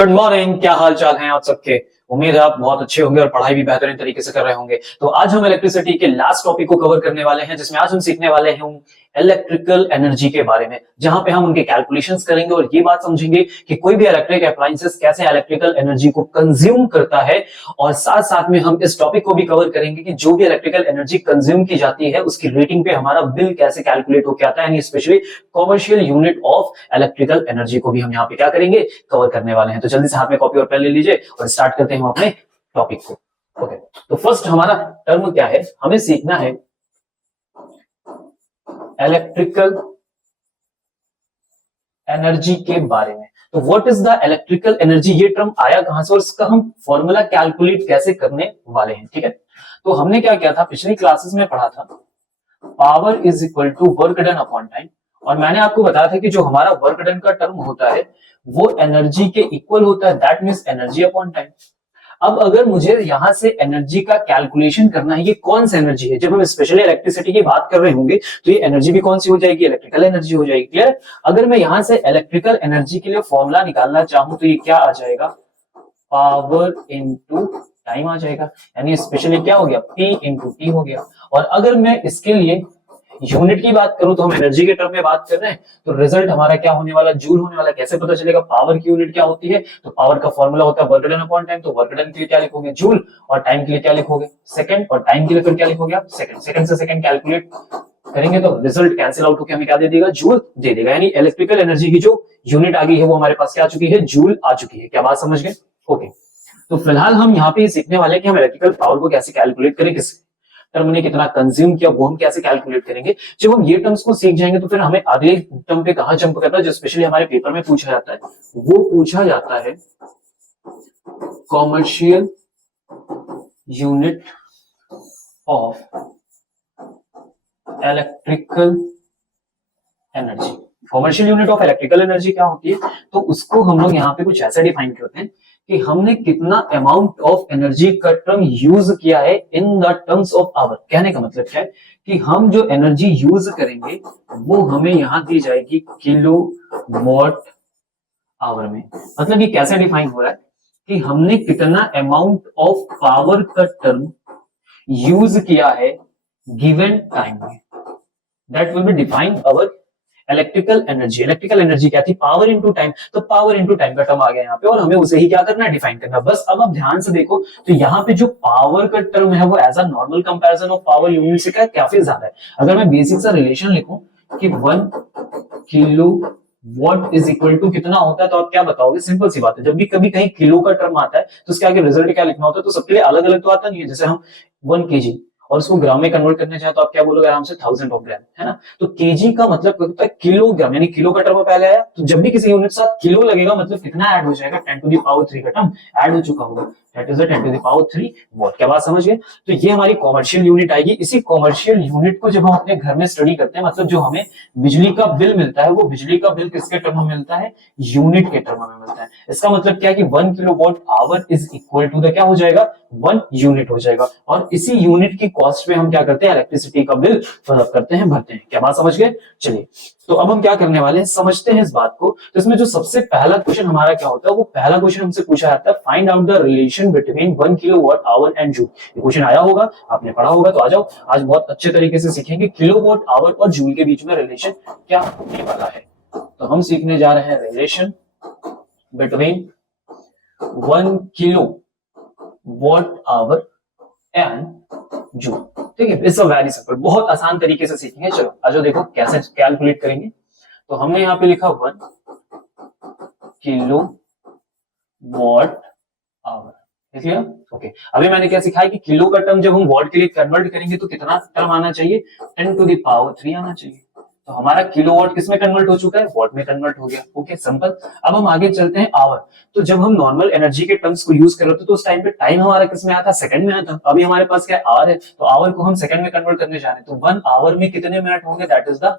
Good morning. क्या हाल चाल है आप सबके। उम्मीद है आप बहुत अच्छे होंगे और पढ़ाई भी बेहतरीन तरीके से कर रहे होंगे। तो आज हम इलेक्ट्रिसिटी के लास्ट टॉपिक को कवर करने वाले हैं, जिसमें आज हम सीखने वाले हैं इलेक्ट्रिकल एनर्जी के बारे में, जहां पे हम उनके कैलकुलेशंस करेंगे और ये बात समझेंगे कि कोई भी इलेक्ट्रिक अप्लायंसेस कैसे इलेक्ट्रिकल एनर्जी को कंज्यूम करता है। और साथ साथ में हम इस टॉपिक को भी कवर करेंगे कि जो भी इलेक्ट्रिकल एनर्जी कंज्यूम की जाती है उसकी रेटिंग पे हमारा बिल कैसे कैलकुलेट होकर आता है, यानी specially commercial unit of electrical energy को भी हम यहाँ पे क्या करेंगे, कवर करने वाले हैं। तो जल्दी से हाथ में कॉपी और पेन ले लीजिए और स्टार्ट करते हैं हम अपने टॉपिक को। ओके, तो फर्स्ट हमारा टर्म क्या है, हमें सीखना है इलेक्ट्रिकल एनर्जी के बारे में। तो what is the electrical energy, ये टर्म आया कहां से और इसका हम फॉर्मूला कैलकुलेट कैसे करने वाले हैं। ठीक है, तो हमने क्या किया था, पिछली क्लासेस में पढ़ा था power is equal to work done upon time, और मैंने आपको बताया था कि जो हमारा वर्क डन का टर्म होता है वो एनर्जी के इक्वल होता है, that means energy upon time. अब अगर मुझे यहां से एनर्जी का कैलकुलेशन करना है, ये कौन सी एनर्जी है, जब हम स्पेशली इलेक्ट्रिसिटी की बात कर रहे होंगे तो ये एनर्जी भी कौन सी हो जाएगी, इलेक्ट्रिकल एनर्जी हो जाएगी। क्लियर। अगर मैं यहां से इलेक्ट्रिकल एनर्जी के लिए फॉर्मूला निकालना चाहूं तो ये क्या आ जाएगा, पावर इंटू टाइम आ जाएगा, यानी स्पेशली क्या हो गया, P इंटू टी हो गया। और अगर मैं इसके लिए यूनिट की बात करूं तो हम एनर्जी के टर्म में बात कर रहे हैं, तो रिजल्ट हमारा क्या होने वाला, जूल होने वाला। कैसे पता चलेगा, पावर की यूनिट क्या होती है, तो पावर का फॉर्मूला होता है वर्क डन अपॉन टाइम। तो वर्क डन के लिए क्या लिखोगे, जूल, और टाइम के लिए क्या लिखोगे, सेकंड, और टाइम के लिए फिर क्या लिखोगे आप, सेकंड। सेकंड से सेकंड कैलकुलेट करेंगे तो रिजल्ट कैंसिल आउट होकर हमें क्या दे देगा, जूल दे देगा। यानी इलेक्ट्रिकल एनर्जी की जो यूनिट आ गई है वो हमारे पास क्या आ चुकी है, जूल आ चुकी है। क्या बात समझ गए। ओके, तो फिलहाल हम यहाँ पे सीखने वाले हैं कि हम इलेक्ट्रिकल पावर को कैसे कैलकुलेट करें, किस टर्म ने कितना कंज्यूम किया वो हम कैसे कैलकुलेट करेंगे। जब हम ये टर्म्स को सीख जाएंगे तो फिर हमें अगले टर्म पे कहां जंप करना है, जो स्पेशली हमारे पेपर में पूछा जाता है, वो पूछा जाता है commercial unit of electrical energy. Commercial unit of electrical energy क्या होती है, तो उसको हम लोग यहाँ पे कुछ ऐसा डिफाइन करते हैं कि हमने कितना अमाउंट ऑफ एनर्जी का टर्म यूज किया है in the terms of hour. कहने का मतलब क्या है कि हम जो एनर्जी यूज करेंगे वो हमें यहां दी जाएगी किलो वॉट आवर में। मतलब ये कैसे डिफाइन हो रहा है कि हमने कितना अमाउंट ऑफ पावर का टर्म यूज किया है गिवन टाइम में, that will be defined our electrical energy. Electrical energy क्या थी, पावर इनटू टाइम। तो पावर इनटू टाइम का टर्म आ गया यहाँ पे, और हमें उसे ही क्या करना है, डिफाइन करना। बस अब आप ध्यान से देखो तो यहाँ पे जो पावर का टर्म है वो as a normal comparison of power unit से काफी ज्यादा है। अगर मैं बेसिक सा रिलेशन लिखूं कि 1 kilowatt is equal to कितना होता है, तो आप क्या बताओगे, सिंपल सी बात है, जब भी कभी कहीं किलो का टर्म आता है तो उसके आगे रिजल्ट क्या लिखना होता है, तो सबके लिए अलग अलग तो आता नहीं है। जैसे हम 1 kg और उसको ग्राम में कन्वर्ट करने चाहे तो आप क्या बोलोगे, आराम से 1000 ऑफ ग्राम, है ना। तो केजी का मतलब होता है किलोग्राम, यानी किलो का टर्म पहले आया, तो जब भी किसी यूनिट साथ किलो लगेगा मतलब कितना ऐड हो जाएगा, 10 टू द पावर 3 का टर्म ऐड हो चुका होगा, that is 10 to the power 3 watt. क्या बात समझ गए। तो ये हमारी कॉमर्शियल यूनिट आएगी। इसी कॉमर्शियल यूनिट को जब हम अपने घर में स्टडी करते हैं, मतलब जो हमें बिजली का बिल मिलता है वो बिजली का बिल किसके टर्म में मिलता है, यूनिट के टर्म में मिलता है। इसका मतलब क्या है कि 1 kilowatt hour is equal to the क्या हो जाएगा, 1 यूनिट हो जाएगा। और इसी यूनिट की कॉस्ट पे हम क्या करते हैं, इलेक्ट्रिसिटी का बिल फिल अप करते हैं, भरते हैं। क्या बात समझ गए। चलिए, तो अब हम क्या करने वाले हैं, समझते हैं इस बात को। तो इसमें जो सबसे पहला क्वेश्चन हमारा क्या होता है, वो पहला क्वेश्चन हमसे पूछा जाता है, find out the relation between 1 kilowatt our and joule. ये क्वेश्चन आया होगा, आपने पढ़ा होगा, तो आ जाओ, आज बहुत अच्छे तरीके से सीखेंगे किलो वॉट आवर और जूल के बीच में रिलेशन क्या होने वाला है। तो हम सीखने जा रहे हैं relation between 1 kilowatt our and joule. ठीक है, इट्स अ वेरी सिंपल, बहुत आसान तरीके से सीखेंगे। चलो आ जाओ, देखो कैसे कैलकुलेट करेंगे। तो हमने यहाँ पे लिखा 1 किलो वॉट आवर, लिख लिया। ओके, अभी मैंने क्या सिखाया कि किलो का टर्म जब हम वॉट के लिए कन्वर्ट करेंगे तो कितना टर्म आना चाहिए, 10 टू द पावर 3 आना चाहिए। तो हमारा किलो वॉट किस में कन्वर्ट हो चुका है, वॉट में कन्वर्ट हो गया। Okay, simple. अब हम आगे चलते हैं आवर। तो जब हम नॉर्मल एनर्जी के टर्म्स को यूज कर रहे थे तो उस टाइम पे टाइम हमारा किस में आता, सेकंड में आता। अभी हमारे पास क्या आवर है, तो आवर को हम सेकंड में कन्वर्ट करने जा रहे हैं। तो 1 आवर में कितने मिनट होंगे, that is the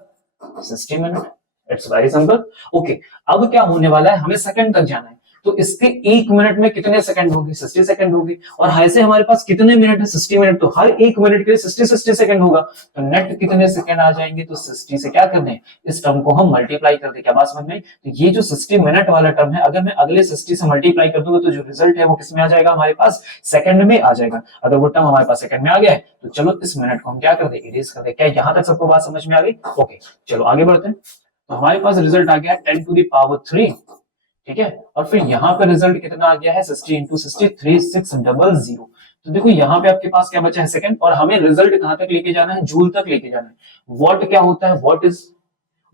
60 minute. It's very simple. Okay, अब क्या होने वाला है, हमें सेकंड तक जाना है। तो इसके 1 मिनट में कितने सेकंड होगी? 60 सेकंड होगी। और ऐसे हमारे पास कितने मिनट है? 60 मिनट, तो हर 1 मिनट के लिए 60 सेकंड होगा, तो नेट कितने सेकंड आ जाएंगे? तो 60 से क्या कर दें, इस टर्म को हम मल्टीप्लाई कर दें। क्या बात समझ में? तो ये जो 60 मिनट वाला टर्म है, अगर मैं अगले 60 से मल्टीप्लाई कर दूंगा तो जो रिजल्ट है वो किस में आ जाएगा? हमारे पास सेकंड में आ जाएगा। अगर वो टर्म हमारे पास सेकंड में आ गया है तो चलो इस मिनट को हम क्या कर दें? इरेज कर दें। क्या यहां तक सबको बात समझ में आ गई? ओके, चलो आगे बढ़ते हैं। तो हमारे पास रिजल्ट आ गया 10 टू द पावर 3, ठीक है। और फिर यहाँ पे रिजल्ट कितना आ गया है? 60 इंटू 60, 3600। तो देखो यहाँ पे आपके पास क्या बचा है? सेकंड। और हमें रिजल्ट कहां तक लेके जाना है? जूल तक लेके जाना है। वॉट क्या होता है? What is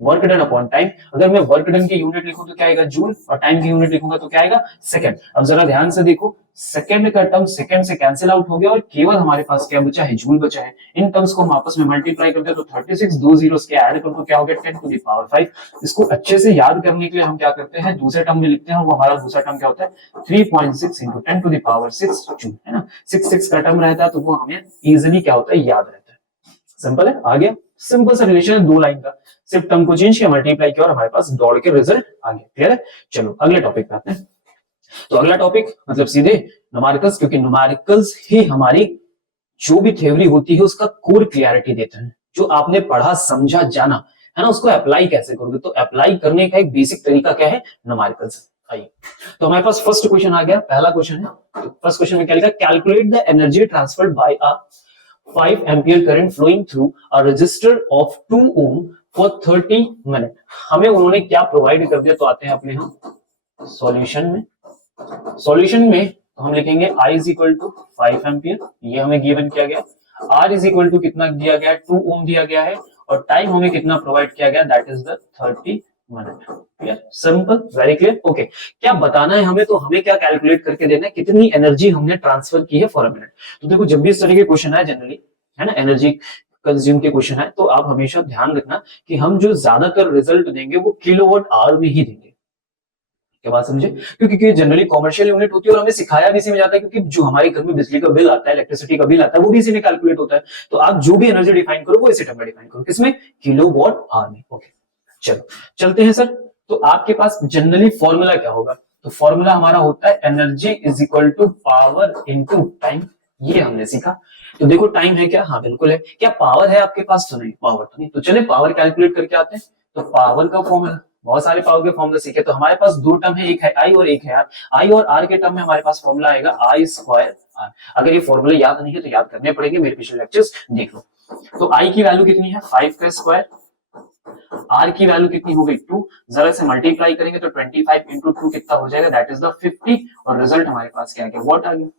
work done upon time. अगर मैं वर्क डन की यूनिट लिखूं तो क्या आएगा? जूल, और टाइम की यूनिट लिखूंगा तो क्या आएगा? सेकंड। अब जरा ध्यान से देखो, सेकंड का टर्म सेकंड से कैंसिल आउट हो गया और केवल हमारे पास क्या बचा है? जूल बचा है। इन टर्म्स को हम आपस में मल्टीप्लाई करते हैं तो 36 दो जीरो के ऐड करो तो क्या हो गया? 10 टू द पावर 5। इसको अच्छे से याद करने के लिए हम क्या करते हैं? दूसरे टर्म में लिखते हैं। वो हमारा दूसरा टर्म क्या होता है? 3.6 into 10 to the power 6 joule, है ना। 6 का टर्म रहता है तो वो हमें इजिली क्या होता है? याद रहता है। सिंपल है। आ गया, सिंपल सा रिलेशन है 2 लाइन का, सिर्फ टर्म को चेंज किया, मल्टीप्लाई किया और हमारे पास दौड़ के रिजल्ट आ गया। क्लियर है? चलो अगले टॉपिक पे आते हैं। तो अगला टॉपिक मतलब सीधे न्यूमेरिकल्स, क्योंकि न्यूमेरिकल्स ही हमारी जो भी थ्योरी होती है उसका कोर क्लियरिटी देते हैं। जो आपने पढ़ा, समझा, जाना है ना, उसको अप्लाई कैसे करोगे? तो अप्लाई करने का एक बेसिक तरीका क्या है? न्यूमेरिकल्स। आइए, तो हमारे पास फर्स्ट क्वेश्चन आ गया, पहला क्वेश्चन है। तो फर्स्ट क्वेश्चन में क्या लिखा? Calculate the energy transferred by a 5 ampere current flowing through a resistor of 2 ohm for 30 minute. हमें उन्होंने क्या प्रोवाइड कर दिया? तो आते हैं अपने हम सॉल्यूशन में। सॉल्यूशन में तो हम लिखेंगे I is equal to 5 ampere, ये हमें गिवन किया गया। R इज इक्वल टू कितना दिया गया है? 2 ओम दिया गया है। और टाइम हमें कितना प्रोवाइड किया गया? That is the 30 minute. Clear? Simple, very clear. Okay, क्या बताना है हमें? तो हमें क्या कैलकुलेट करके देना है? कितनी एनर्जी हमने ट्रांसफर की है फॉर अ मिनट। तो देखो, जब भी इस तरह के क्वेश्चन है जनरली, है ना, एनर्जी कंज्यूम के क्वेश्चन है, तो आप हमेशा ध्यान रखना कि हम जो ज्यादातर रिजल्ट देंगे वो किलोवाट आवर में ही देंगे। क्या बात समझे? क्योंकि जनरली कॉमर्शियल यूनिट होती है और हमें सिखाया भी इसी में जाता है, क्योंकि जो हमारे घर में बिजली का बिल आता है, इलेक्ट्रिसिटी का बिल आता है, वो भी इसी में कैलकुलेट होता है। तो आप जो भी एनर्जी डिफाइन करो वो इसी टर्म में डिफाइन करो। किसमें? किलोवाट आवर में। ओके, चलो चलते हैं सर। तो आपके पास जनरली फॉर्मूला क्या होगा? तो फॉर्मूला हमारा होता है energy is equal to power into time. ये हमने सीखा। तो देखो, टाइम है क्या? हाँ बिल्कुल है। क्या पावर है आपके पास? तो नहीं, पावर तो नहीं। तो चले पावर कैलकुलेट करके आते हैं। तो पावर का फॉर्मूला, बहुत सारे पावर के फॉर्मूले सीखे। तो हमारे पास 2 टर्म है, एक है आई और एक है आर। आई और आर के टर्म में हमारे पास फॉर्मूला आएगा आई स्क्वायर आर। अगर ये फॉर्मूले याद नहीं है तो याद करने पड़ेंगे, मेरे पिछले लेक्चर्स देख लो। तो आई की वैल्यू कितनी है? 5 का स्क्वायर। आर की वैल्यू कितनी हो गई? 2। जरा से मल्टीप्लाई करेंगे तो 25 इंटू 2 कितना हो जाएगा? That is the 50। और रिजल्ट हमारे पास क्या आ गया? वॉट आ गया।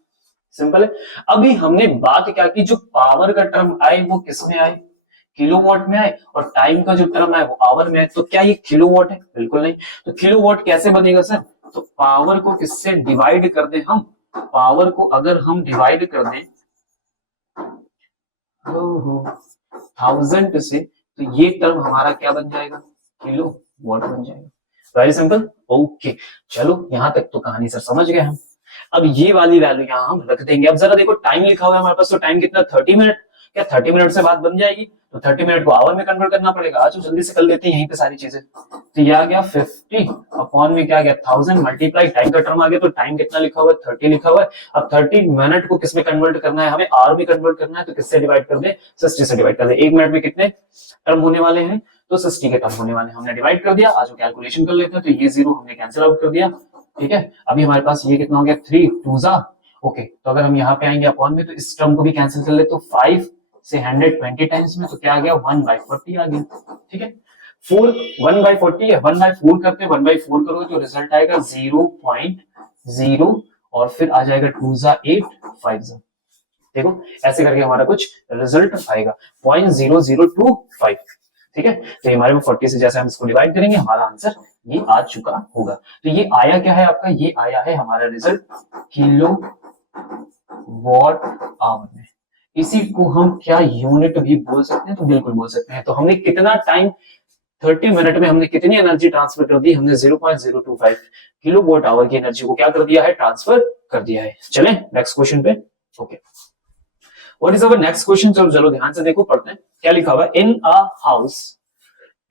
सिंपल है। अभी हमने बात क्या की? जो पावर का टर्म आए वो किसमें आए? किलोवाट में आए। और टाइम का जो टर्म है वो आवर में आए। तो क्या ये किलोवाट है? बिल्कुल नहीं। तो किलोवाट कैसे बनेगा सर? तो पावर को किससे डिवाइड कर दें हम? पावर को अगर हम डिवाइड कर दें 1000 से, तो ये टर्म हमारा क्या बन जाएगा? किलोवाट बन जाएगा। Very simple. ओके, चलो यहां तक तो कहानी सर समझ गए हम। अब ये वाली वैल्यू यहां हम रख देंगे। अब जरा देखो, टाइम लिखा हुआ है हमारे पास, तो टाइम कितना? 30 मिनट। क्या 30 मिनट से बात बन जाएगी? तो 30 मिनट को आवर में कन्वर्ट करना पड़ेगा। आज जल्दी से कर लेते हैं यहीं पे सारी चीजें। तो ये आ गया 50 अपॉन में क्या आ गया? 1000 मल्टीप्लाई टाइम का टर्म आ गया। तो टाइम कितना लिखा हुआ है? 30 लिखा हुआ है। अब 30 मिनट को किस में कन्वर्ट करना है? हमें आवर में कन्वर्ट करना है। तो किससे डिवाइड कर दे? 60 से डिवाइड कर दे। 1 मिनट में कितने टर्म होने वाले हैं? तो 60 के टर्म होने वाले हैं। हमने डिवाइड कर दिया। आज कैलकुलेशन कर लेते हैं। तो ये 0 हमने कैंसिल आउट कर दिया। ठीक है, अभी हमारे पास ये कितना हो गया? 3 2 जा। ओके, तो अगर हम यहाँ पे आएंगे अपॉन में, तो इस टर्म को भी कैंसिल कर ले। तो 5 से 120 टाइम्स में, तो क्या आ गया? 1/40 आ गया। ठीक है, 4 1/40 है, 1/4 करते हैं। 1/4 करोगे तो रिजल्ट आएगा 0.0 और फिर आ जाएगा 2 जा 8 5 जा। देखो ऐसे करके हमारा कुछ रिजल्ट आएगा 0.0025। ठीक है, तो हमारे में 40 से जैसे हम इसको डिवाइड करेंगे हमारा आंसर ये आ चुका होगा। तो ये आया क्या है आपका? ये आया है हमारा रिजल्ट किलो वॉट आवर में। इसी को हम क्या यूनिट भी बोल सकते हैं? तो बिल्कुल बोल सकते हैं। तो हमने कितना टाइम, 30 मिनट में हमने कितनी एनर्जी ट्रांसफर कर दी? हमने 0.025 किलो वॉट आवर की एनर्जी को क्या कर दिया है? ट्रांसफर कर दिया है। चलें नेक्स्ट क्वेश्चन पे। Okay, what is our next question? चलो ध्यान से देखो, पढ़ते हैं क्या लिखा हुआ है। इन a house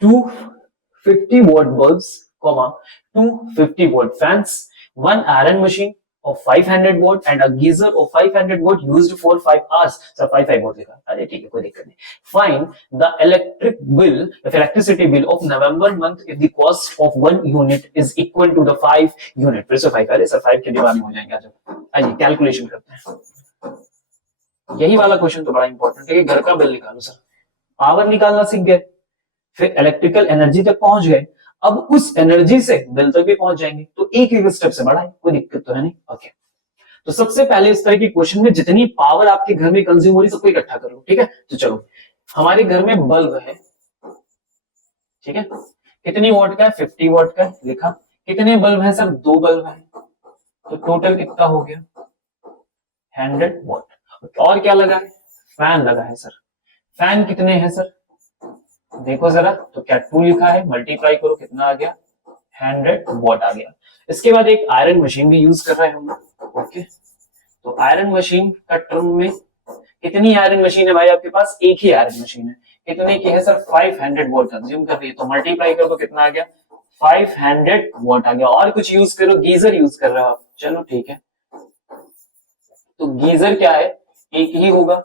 250 watt bulbs, 250 watt fans, one iron machine of 500 watt and a geyser of 500 watt used for 5 hours. Sir 5 watt लिखा, अरे ठीक है कोई दिक्कत नहीं. Find the electricity bill of November month if the cost of 1 unit is equal to the 5 unit. फिर से 5, अरे सर 5 के दीवार में हो जाएंगे. आइए कैलकुलेशन करते हैं. यही वाला क्वेश्चन तो बड़ा इंपॉर्टेंट है कि घर का बिल निकालो. सर पावर निकालना सीख गए, फिर इलेक्ट्रिकल एनर्जी तक पहुंच गए, अब उस एनर्जी से बिल तक भी पहुंच जाएंगे. तो एक एक स्टेप से बढ़ाए, कोई दिक्कत तो है नहीं. ओके, तो सबसे पहले इस तरह के क्वेश्चन में जितनी पावर आपके घर में कंज्यूम हो रही सबको इकट्ठा कर लो. ठीक है, तो चलो हमारे घर में बल्ब है. ठीक है, कितनी वॉट का है? 50 वॉट का लिखा. कितने बल्ब है सर? 2 बल्ब है. तो टोटल कितना हो गया? 100 वॉट. और क्या लगा है? फैन लगा है. सर फैन कितने हैं सर? देखो जरा, तो क्या 2 लिखा है, मल्टीप्लाई करो कितना आ गया? 100 वॉट आ गया. इसके बाद एक आयरन मशीन भी यूज कर रहे हैं हम. ओके, तो आयरन मशीन का टर्म में कितनी आयरन मशीन है भाई आपके पास? एक ही आयरन मशीन है. कितने की है सर? 500 वॉट कंज्यूम कर रही है. तो मल्टीप्लाई करो तो कितना आ गया? 500 वॉट आ गया. और कुछ यूज करो, गीजर यूज कर रहे हो आप. चलो ठीक है, तो गीजर क्या है? एक ही होगा,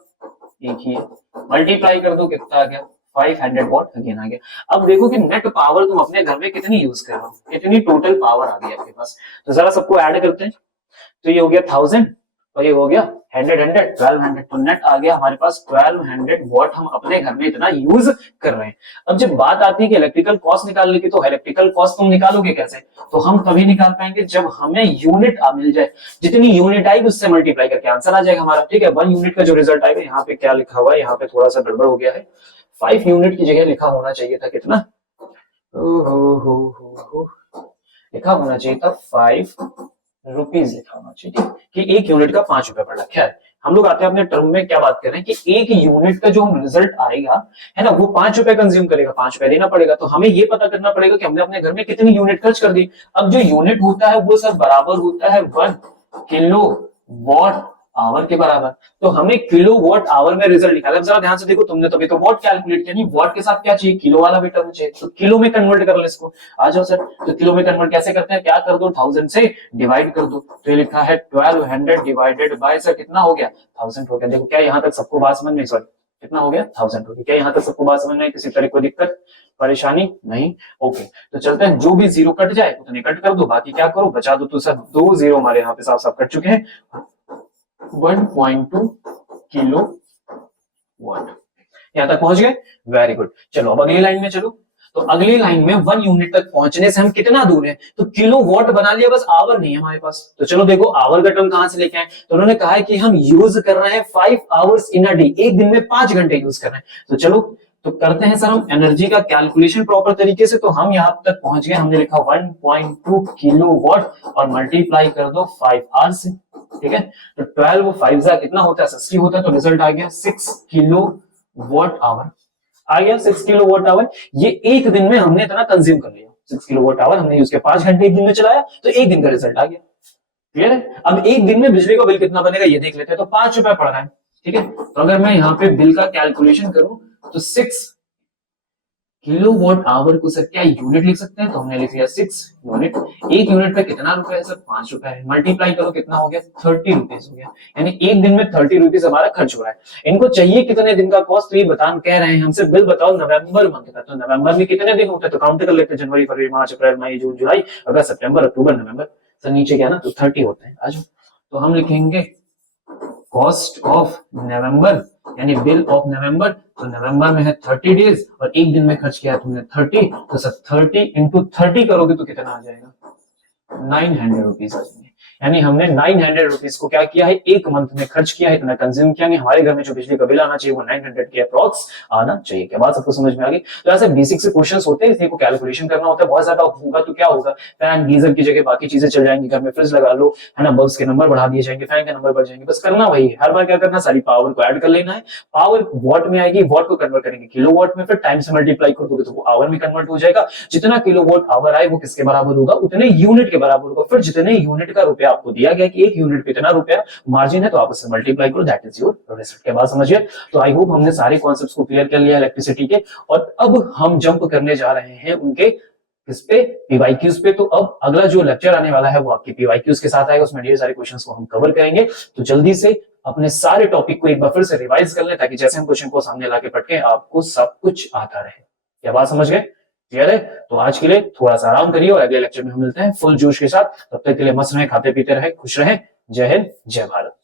एक ही है. मल्टीप्लाई कर दो कितना आ गया? 500 वॉट अगेन आ गया. अब देखो कि नेट पावर तुम अपने घर में कितनी यूज कर रहे हो, कितनी टोटल पावर आ गई आपके पास. तो जरा सबको ऐड करते हैं. तो ये हो गया 1000 और ये हो गया 1200. तो नेट आ गया हमारे पास 1200 वॉट. हम अपने घर में इतना यूज कर रहे हैं. अब जब बात आती है कि इलेक्ट्रिकल कॉस्ट निकालने की, तो इलेक्ट्रिकल कॉस्ट तुम निकालोगे कैसे? तो हम तभी निकाल पाएंगे जब हमें यूनिट मिल जाए. जितनी यूनिट आएगी उससे मल्टीप्लाई करके आंसर आ जाएगा हमारा. ठीक है, 1 यूनिट का जो रिजल्ट आएगा, यहाँ पे क्या लिखा हुआ है, यहाँ पे थोड़ा सा गड़बड़ हो गया है. 5 यूनिट की जगह लिखा होना चाहिए था कितना? लिखा होना चाहिए था 5 रुपीज लिखा होना चाहिए कि 1 यूनिट का 5 रुपए पड़ रहा. खैर, हम लोग आते हैं अपने टर्म में क्या बात कर रहे हैं कि 1 यूनिट का जो रिजल्ट आएगा है ना, वो 5 रुपए कंज्यूम करेगा, 5 रुपए देना पड़ेगा. तो हमें ये पता करना पड़ेगा कि हमने अपने घर में कितनी यूनिट खर्च कर दी. अब जो यूनिट होता है वो सर बराबर होता है 1 किलो वॉट आवर के बराबर. तो हमें किलो वॉट आवर में रिजल्ट निकाला. जरा ध्यान से देखो, तुमने तभी तो वॉट कैलकुलेट किया नहीं, वॉट के साथ क्या चाहिए? किलो वाला भी टर्म चाहिए. तो किलो में कन्वर्ट कर लो इसको. आ जाओ सर. तो किलो में कन्वर्ट कैसे करते हैं? क्या कर दो? 1000 से डिवाइड कर दो. तो ये लिखा है 1200 डिवाइडेड बाय, सर कितना हो गया? 1000 हो गया. देखो क्या यहाँ तक सबको बात समझ में? सॉरी कितना हो गया? 1000 हो गया. क्या यहाँ तक सबको बात समझ में? किसी तरह कोई दिक्कत परेशानी नहीं? ओके, तो चलते हैं. जो भी जीरो कट जाए उतने कट कर दो, बाकी क्या करो? बचा दो. तो सर 2 जीरो हमारे यहाँ पे साफ साफ कट चुके हैं. 1.2 किलो वॉट यहां तक पहुंच गए. Very good. चलो अब अगली लाइन में चलो. तो अगली लाइन में 1 यूनिट तक पहुंचने से हम कितना दूर हैं? तो किलो वॉट बना लिया, बस आवर नहीं है हमारे पास. तो चलो देखो आवर का टर्म कहां से लेके आए. तो उन्होंने कहा है कि हम यूज कर रहे हैं 5 आवर्स इन अ डे. एक दिन में 5 घंटे यूज कर रहे हैं. तो चलो तो करते हैं सर हम एनर्जी का कैलकुलेशन प्रॉपर तरीके से. तो हम यहां तक पहुंच गए. हमने लिखा 1.2 किलो वॉट और मल्टीप्लाई कर दो 5 आवर्स से. ठीक है, तो 12 5 कितना होता है? 60 होता है. तो रिजल्ट आ गया 6 किलो वॉट आवर आ गया. 6 किलो वॉट आवर. ये एक दिन में हमने इतना कंज्यूम कर लिया. 6 किलो वॉट आवर हमने यूज किया, 5 घंटे एक दिन में चलाया, तो एक दिन का रिजल्ट आ गया. क्लियर है? अब एक दिन में बिजली का बिल कितना बनेगा ये देख लेते हैं. तो 5 रुपए पड़ रहा है. ठीक है, तो अगर मैं यहाँ पे बिल का कैलकुलेशन करूं तो 6 किलो वॉट आवर को सर क्या यूनिट लिख सकते हैं? तो हमने लिख लिया 6 यूनिट. एक यूनिट पे कितना रुपए है सर? 5 रुपए है. मल्टीप्लाई करो कितना हो गया? 30 रुपीज हो गया. यानी एक दिन में 30 रुपीज हमारा खर्च हो रहा है. इनको चाहिए कितने दिन का कॉस्ट? तो ये बता कह रहे हैं हमसे बिल बताओ नवंबर मंथ का. तो नवंबर में कितने दिन होते हैं? तो काउंट कर लेते हैं. जनवरी, फरवरी, मार्च, अप्रैल, मई, जून, जुलाई, अगस्त, सितंबर, अक्टूबर, नवंबर. सर नीचे क्या ना, तो 30 होते हैं. आज तो हम लिखेंगे कॉस्ट ऑफ नवंबर यानी बिल ऑफ नवंबर. तो नवंबर में है 30 डेज और एक दिन में खर्च किया तुमने 30. तो सर 30 इंटू 30 करोगे तो कितना आ जाएगा? 900 रुपीज आ जाएंगे. यानी हमने 900 रुपीज को क्या किया है? एक मंथ में खर्च किया है, इतना कंज्यूम किया. हमारे घर में जो बिजली का बिल आना चाहिए वो 900 के अप्रॉक्स आना चाहिए. क्या बात सबको समझ में आ गई? तो ऐसे बेसिक से क्वेश्चंस होते हैं, इसलिए को कैलकुलेशन करना होता है. बहुत ज्यादा होगा तो क्या होगा? फैन गीजर की जगह बाकी चीजें चल जाएंगी. घर में फ्रिज लगा लो है ना, बल्ब्स के नंबर बढ़ा दिए जाएंगे, फैन के नंबर बढ़ जाएंगे. बस करना वही है, हर बार क्या करना? सारी पावर को ऐड कर लेना है. पावर वॉट में आएगी, वॉट को कन्वर्ट करेंगे किलो वॉट में, फिर टाइम से मल्टीप्लाई कर दोगे तो वो आवर में कन्वर्ट हो जाएगा. जितना किलो वॉट आवर आए वो किसके बराबर होगा? उतने यूनिट के बराबर होगा. फिर जितने यूनिट का रुपया आपको दिया गया कि एक यूनिट पे इतना रुपया मार्जिन है, तो आप उससे मल्टीप्लाई करो. That is your result. के बाद समझिए. तो आई होप हमने सारे कॉन्सेप्ट्स को क्लियर कर लिया इलेक्ट्रिसिटी के. और अब हम जंप करने जा रहे हैं उनके किस पे, पीवाईक्यूज पे। तो अब अगला जो लेक्चर आने वाला है वो आपके पीवाईक्यूज के साथ आएगा, उसमें ढेर सारे क्वेश्चंस को हम कवर करेंगे। तो जल्दी से अपने सारे टॉपिक को एक बार फिर से रिवाइज कर लें, ताकि जैसे हम क्वेश्चन को सामने लाके पढ़े आपको सब कुछ आता रहे। क्या बात समझ गए? क्लियर है? तो आज के लिए थोड़ा सा आराम करिए और अगले लेक्चर में हम मिलते हैं फुल जोश के साथ। तब तक के लिए मस्त रहें, खाते पीते रहें, खुश रहें। जय हिंद, जय भारत।